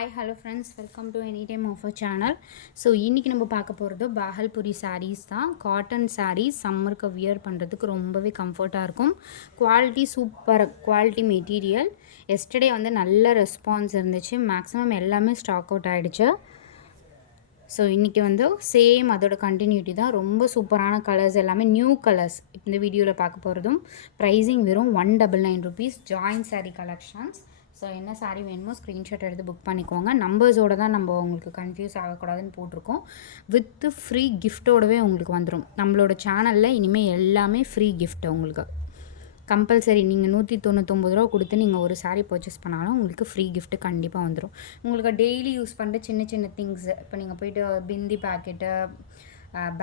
Hi hello friends, welcome to any time offer channel. So இன்றைக்கி நம்ம பார்க்க போகிறது பாகல்புரி சாரீஸ் தான். காட்டன் சாரீஸ் சம்மருக்கு வியர் பண்ணுறதுக்கு ரொம்பவே கம்ஃபர்ட்டாக இருக்கும். Quality super quality material. Yesterday வந்து நல்ல ரெஸ்பான்ஸ் இருந்துச்சு. மேக்ஸிமம் எல்லாமே ஸ்டாக் அவுட் ஆகிடுச்சு. ஸோ இன்றைக்கி வந்து சேம் அதோட கண்டினியூட்டி தான். ரொம்ப சூப்பரான கலர்ஸ், எல்லாமே நியூ கலர்ஸ் இந்த வீடியோவில் பார்க்க போகிறதும். ப்ரைஸிங் வெறும் 199 rupees. Join sari collections. So என்ன சாரீ வேணுமோ ஸ்க்ரீன்ஷாட் எடுத்து புக் பண்ணிக்கோங்க. நம்பர்ஸோடு தான் நம்ம உங்களுக்கு கன்ஃபியூஸ் ஆகக்கூடாதுன்னு போட்டிருக்கோம். வித்து ஃப்ரீ கிஃப்ட்டோடவே உங்களுக்கு வந்துடும். நம்மளோட சேனலில் இனிமேல் எல்லாமே ஃப்ரீ கிஃப்ட் உங்களுக்கு கம்பல்சரி. நீங்கள் 199 ரூபா கொடுத்து நீங்கள் ஒரு சாரீ பர்ச்சேஸ் பண்ணாலும் உங்களுக்கு ஃப்ரீ கிஃப்ட்டு கண்டிப்பாக வந்துடும். உங்களுக்கு டெய்லி யூஸ் பண்ணுற சின்ன சின்ன திங்ஸ், இப்போ நீங்கள் போய்ட்டு பிந்தி பேக்கெட்டு,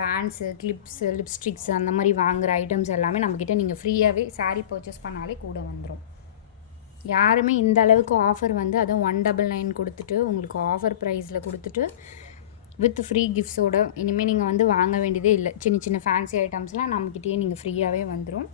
பேண்ட்ஸு, கிளிப்ஸு, லிப்ஸ்டிக்ஸ் அந்த மாதிரி வாங்குகிற ஐட்டம்ஸ் எல்லாமே நம்மக்கிட்ட நீங்கள் ஃப்ரீயாகவே சாரீ பர்ச்சேஸ் பண்ணாலே கூட வந்துடும். யாருமே இந்த அளவுக்கு ஆஃபர் வந்து அதுவும் 199 கொடுத்துட்டு உங்களுக்கு ஆஃபர் ப்ரைஸில் கொடுத்துட்டு வித் ஃப்ரீ கிஃப்ட்ஸோட இனிமேல் நீங்கள் வந்து வாங்க வேண்டியதே இல்லை. சின்ன சின்ன ஃபேன்சி ஐட்டம்ஸ்லாம் நம்மக்கிட்டேயே நீங்கள் ஃப்ரீயாகவே வந்துடும்.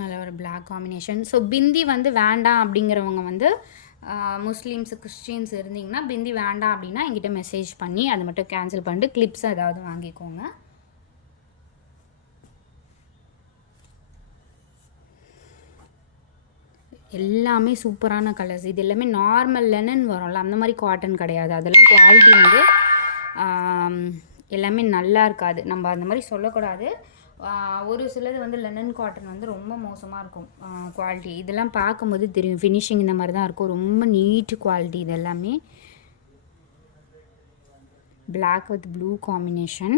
நல்ல ஒரு பிளாக் காம்பினேஷன். ஸோ பிந்தி வந்து வேண்டாம் அப்படிங்கிறவங்க வந்து முஸ்லீம்ஸு கிறிஸ்டின்ஸ் இருந்தீங்கன்னா பிந்தி வேண்டாம் அப்படின்னா என்கிட்ட மெசேஜ் பண்ணி அதை மட்டும் கேன்சல் பண்ணிட்டு கிளிப்ஸ் ஏதாவது வாங்கிக்கோங்க. எல்லாமே சூப்பரான கலர்ஸ். இது எல்லாமே நார்மல் லெனன் வரும்ல, அந்த மாதிரி காட்டன் கிடையாது. அதெல்லாம் குவாலிட்டி வந்து எல்லாமே நல்லா இருக்காது. நம்ம அந்த மாதிரி சொல்லக்கூடாது. ஒரு சிலது வந்து லெனன் காட்டன் வந்து ரொம்ப மோசமாக இருக்கும் குவாலிட்டி. இதெல்லாம் பார்க்கும்போது தெரியும். ஃபினிஷிங் இந்த மாதிரி தான் இருக்கும். ரொம்ப நீட் குவாலிட்டி. இது எல்லாமே black with blue combination.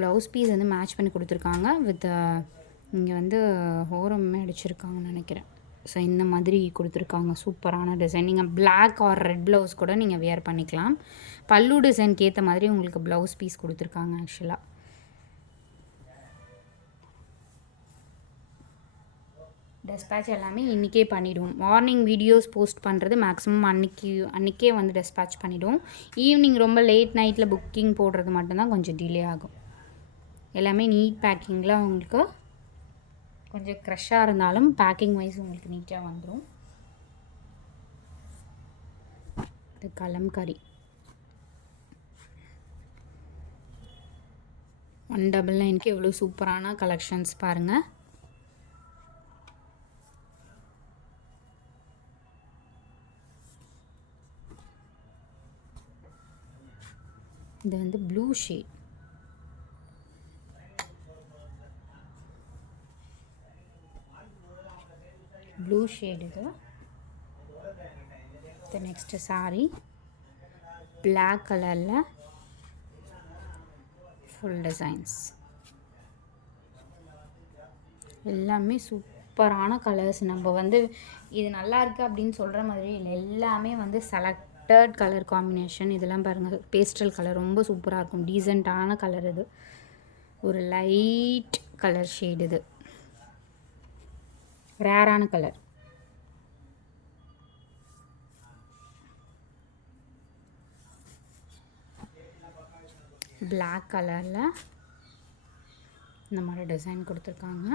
Blouse piece வந்து மேட்ச் பண்ணி கொடுத்துருக்காங்க. வித் இங்கே வந்து ஹோரமே அடிச்சிருக்காங்கன்னு நினைக்கிறேன். ஸோ இந்த மாதிரி கொடுத்துருக்காங்க. சூப்பரான டிசைன். நீங்கள் பிளாக் ஆர் ரெட் ப்ளவுஸ் கூட நீங்கள் வியர் பண்ணிக்கலாம். பல்லு டிசைனுக்கு ஏற்ற மாதிரி உங்களுக்கு ப்ளவுஸ் பீஸ் கொடுத்துருக்காங்க. ஆக்சுவலாக டெஸ்பேட்ச் எல்லாமே இன்றைக்கே பண்ணிவிடுவோம். மார்னிங் வீடியோஸ் போஸ்ட் பண்ணுறது மேக்ஸிமம் அன்றைக்கே வந்து டெஸ்பேட்ச் பண்ணிவிடுவோம். ஈவினிங் ரொம்ப லேட் நைட்டில் புக்கிங் போடுறது மட்டும்தான் கொஞ்சம் டிலே ஆகும். எல்லாமே நீட் பேக்கிங்கில் உங்களுக்கு கொஞ்சம் க்ரஷ்ஷாக இருந்தாலும் பேக்கிங் வைஸ் உங்களுக்கு நீட்டாக வந்துடும். இது கலம்கரி 199க்கு எவ்வளோ சூப்பரான கலெக்ஷன்ஸ் பாருங்கள். இது வந்து ப்ளூ ஷேட். ப்ளூ ஷேட் இது நெக்ஸ்ட்டு சாரீ பிளாக் கலரில் ஃபுல் டிசைன்ஸ். எல்லாமே சூப்பரான கலர்ஸ். நம்ம வந்து இது நல்லா இருக்குது அப்படின்னு சொல்கிற மாதிரி இல்லை. எல்லாமே வந்து செலக்டட் கலர் காம்பினேஷன். இதெல்லாம் பாருங்கள், பேஸ்டல் கலர் ரொம்ப சூப்பராக இருக்கும். டீசெண்டான கலர். இது ஒரு லைட் கலர் ஷேட். இது ரேரான கலர். பிளாக் கலரில் இந்த மாதிரி டிசைன் கொடுத்துருக்காங்க.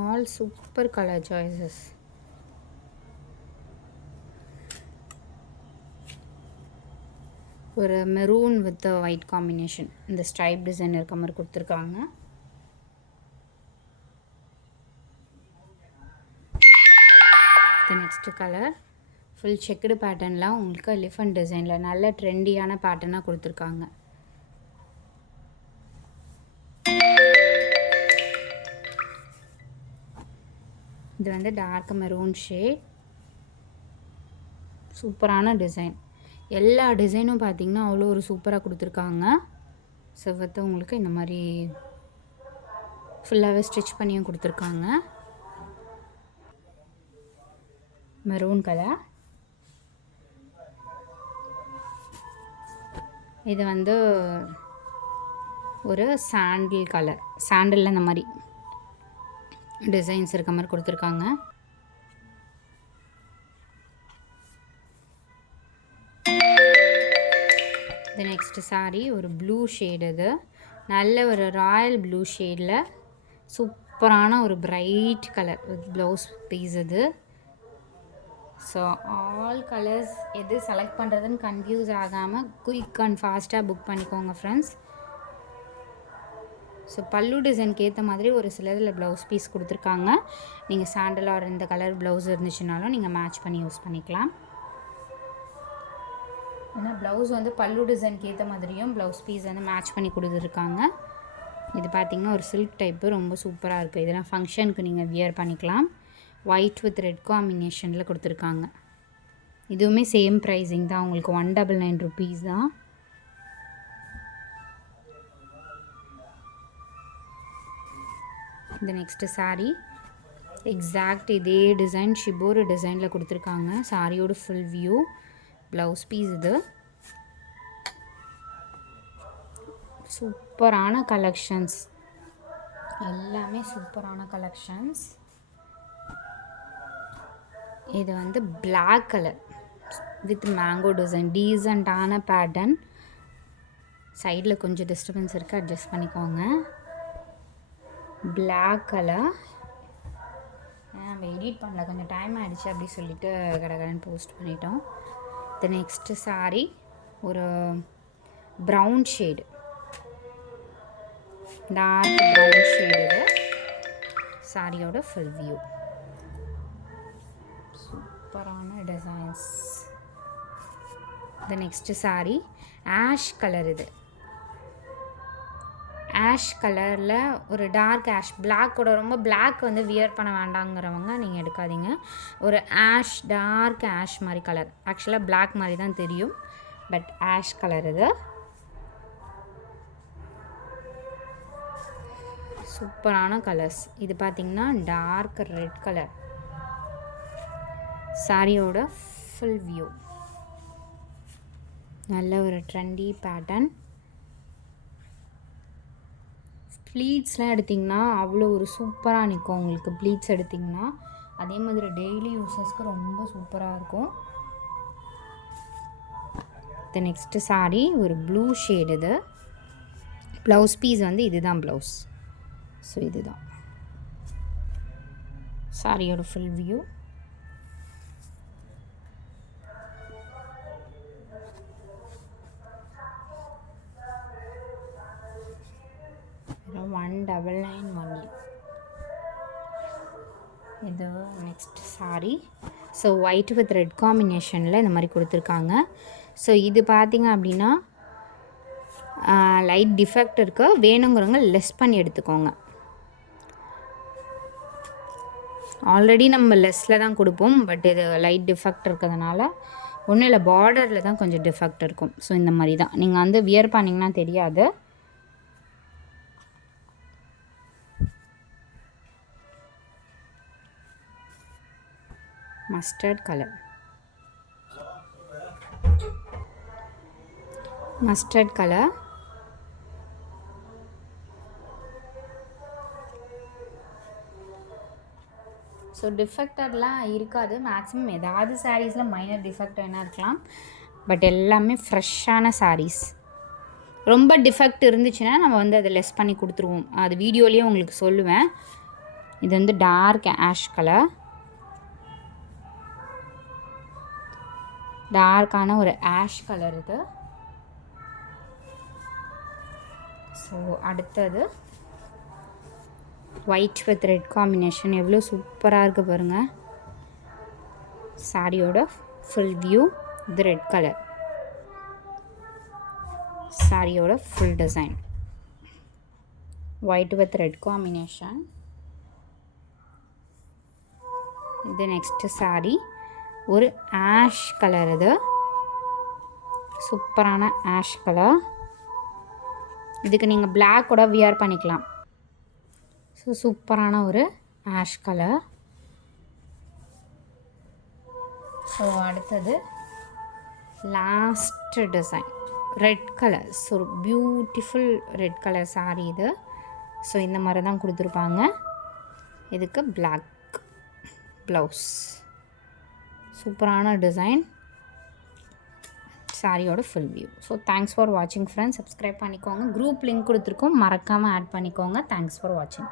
All super colour choices. ஒரு மெரூன் வித் ஒயிட் காம்பினேஷன். இந்த ஸ்ட்ரைப் டிசைன் இருக்க மாதிரி கொடுத்துருக்காங்க. நெக்ஸ்ட்டு கலர் ஃபுல் செக்குடு பேட்டர்னில் உங்களுக்கு எலிஃபண்ட் டிசைனில் நல்ல ட்ரெண்டியான பேட்டர்னாக கொடுத்துருக்காங்க. இது வந்து டார்க் மெரூன் ஷேட். சூப்பரான டிசைன். எல்லா டிசைனும் பார்த்திங்கன்னா அவ்வளோ ஒரு சூப்பராக கொடுத்துருக்காங்க. செவ்வத்தை உங்களுக்கு இந்த மாதிரி ஃபுல்லாகவே ஸ்டிச் பண்ணியும் கொடுத்துருக்காங்க. Maroon colour. இது வந்து ஒரு சாண்டில் கலர். சாண்டிலில் இந்த மாதிரி டிசைன்ஸ் இருக்க மாதிரி கொடுத்துருக்காங்க. இது நெக்ஸ்ட்டு சாரீ ஒரு ப்ளூ ஷேடு. இது நல்ல ஒரு ராயல் ப்ளூ ஷேடில் சூப்பரான ஒரு bright colour with blouse piece. இது ஸோ ஆல் கலர்ஸ் எது செலக்ட் பண்ணுறதுன்னு கன்ஃபியூஸ் ஆகாமல் குயிக் அண்ட் ஃபாஸ்ட்டாக புக் பண்ணிக்கோங்க ஃப்ரெண்ட்ஸ். ஸோ பல்லு டிசைனுக்கு ஏற்ற மாதிரி ஒரு சிலதில் ப்ளவுஸ் பீஸ் கொடுத்துருக்காங்க. நீங்கள் சாண்டல் ஆர் இந்த கலர் ப்ளவுஸ் இருந்துச்சுனாலும் நீங்கள் மேட்ச் பண்ணி யூஸ் பண்ணிக்கலாம். ஏன்னா ப்ளவுஸ் வந்து பல்லு டிசைனுக்கு ஏற்ற மாதிரியும் ப்ளவுஸ் பீஸ் வந்து மேட்ச் பண்ணி கொடுத்துருக்காங்க. இது பார்த்திங்கன்னா ஒரு சில்க் டைப்பு, ரொம்ப சூப்பராக இருக்குது. இதெல்லாம் ஃபங்க்ஷனுக்கு நீங்கள் வியர் பண்ணிக்கலாம். ஒயிட் வித் ரெட் காம்பினேஷனில் கொடுத்துருக்காங்க. இதுவுமே சேம் ப்ரைஸிங் தான், உங்களுக்கு 199 rupees தான். இந்த நெக்ஸ்ட்டு சாரீ எக்ஸாக்ட் இதே டிசைன் ஷிபோரு டிசைனில் கொடுத்துருக்காங்க. சாரியோட ஃபுல் வியூ, ப்ளவுஸ் பீஸ். இது சூப்பரான கலெக்ஷன்ஸ், எல்லாமே சூப்பரான கலெக்ஷன்ஸ். இது வந்து black colour with mango design, டீசண்டான பேட்டர்ன். சைடில் கொஞ்சம் டிஸ்டர்பன்ஸ் இருக்குது, அட்ஜஸ்ட் பண்ணிக்கோங்க. பிளாக் கலர் நம்ம எடிட் பண்ணல, கொஞ்சம் டைம் ஆகிடுச்சு அப்படி சொல்லிட்டு கடகடன்னு போஸ்ட் பண்ணிட்டோம். இது நெக்ஸ்ட்டு சாரீ ஒரு brown shade, dark brown shade. இது சாரியோட ஃபுல் வியூ, சூப்பரான டிசைன்ஸ். இது நெக்ஸ்ட்டு சாரீ ஆஷ் கலர். இது ஆஷ் கலரில் ஒரு டார்க் ஆஷ், பிளாக்கோட ரொம்ப பிளாக் வந்து வியர் பண்ண வேண்டாங்கிறவங்க நீங்கள் எடுக்காதீங்க. ஒரு ஆஷ், டார்க் ஆஷ் மாதிரி கலர். ஆக்சுவலாக பிளாக் மாதிரி தான் தெரியும், பட் ஆஷ் கலர். இது சூப்பரான கலர்ஸ். இது பார்த்திங்கன்னா டார்க் ரெட் கலர். சாரியோட ஃபுல் வியூ, நல்ல ஒரு ட்ரெண்டி பேட்டர்ன். ப்ளீட்ஸ்லாம் எடுத்திங்கன்னா அவ்வளோ ஒரு சூப்பராக நிற்கும் உங்களுக்கு. ப்ளீட்ஸ் எடுத்திங்கன்னா அதே மாதிரி டெய்லி யூஸஸ்க்கு ரொம்ப சூப்பராக இருக்கும். இது நெக்ஸ்ட்டு சாரீ ஒரு ப்ளூ ஷேடு. இது ப்ளவுஸ் பீஸ் வந்து இதுதான் ப்ளவுஸ். ஸோ இதுதான் சாரியோட ஃபுல் வியூ. $199 இது next sari. So white with red காம்பினேஷனில் இந்த மாதிரி கொடுத்துருக்காங்க. ஸோ இது பார்த்திங்க அப்படின்னா லைட் டிஃபெக்ட் இருக்க, வேணுங்கிறவங்க லெஸ் பண்ணி எடுத்துக்கோங்க. ஆல்ரெடி நம்ம லெஸ்ஸில் தான் கொடுப்போம், பட் இது லைட் டிஃபெக்ட் இருக்கிறதுனால ஒன்றும் இல்லை, பார்டரில் தான் கொஞ்சம் டிஃபெக்ட் இருக்கும். ஸோ இந்த மாதிரி தான் நீங்கள் வந்து வியர் பண்ணிங்கன்னா தெரியாது. Mustard colour, mustard colour. So டிஃபெக்டட்லாம் இருக்காது மேக்ஸிமம். ஏதாவது சாரீஸில் மைனர் டிஃபெக்ட் என்ன இருக்கலாம், பட் எல்லாமே ஃப்ரெஷ்ஷான சாரீஸ். ரொம்ப டிஃபெக்ட் இருந்துச்சுன்னா நம்ம வந்து அதை லெஸ் பண்ணி கொடுத்துருவோம், அது வீடியோலேயே உங்களுக்கு சொல்லுவேன். இது வந்து டார்க் ஆஷ் கலர், டார்க்கான ஒரு ஆஷ் கலர். இது ஸோ அடுத்தது ஒயிட் வித் ரெட் காம்பினேஷன், எவ்வளோ சூப்பராக இருக்குது பாருங்கள். சாரியோட ஃபுல் வியூ, இது ரெட் கலர். சாரியோட full design white with red combination. இது நெக்ஸ்ட்டு சாரீ ஒரு ஆஷ் கலர். இது சூப்பரான ஆஷ் கலர். இதுக்கு நீங்கள் பிளாக் கூட வியர் பண்ணிக்கலாம். ஸோ சூப்பரான ஒரு ஆஷ் கலர். ஸோ அடுத்தது last design red colour. So beautiful red colour sari இது. ஸோ இந்த மாதிரி தான் கொடுத்துருப்பாங்க. இதுக்கு பிளாக் ப்ளவுஸ், சூப்பரான டிசைன். சாரியோட full view. So thanks for வாட்சிங் ஃப்ரெண்ட்ஸ். சப்ஸ்கிரைப் பண்ணிக்கோங்க. குரூப் லிங்க் கொடுத்துருக்கோம், மறக்காமல் ஆட் பண்ணிக்கோங்க. தேங்க்ஸ் ஃபார் வாட்சிங்.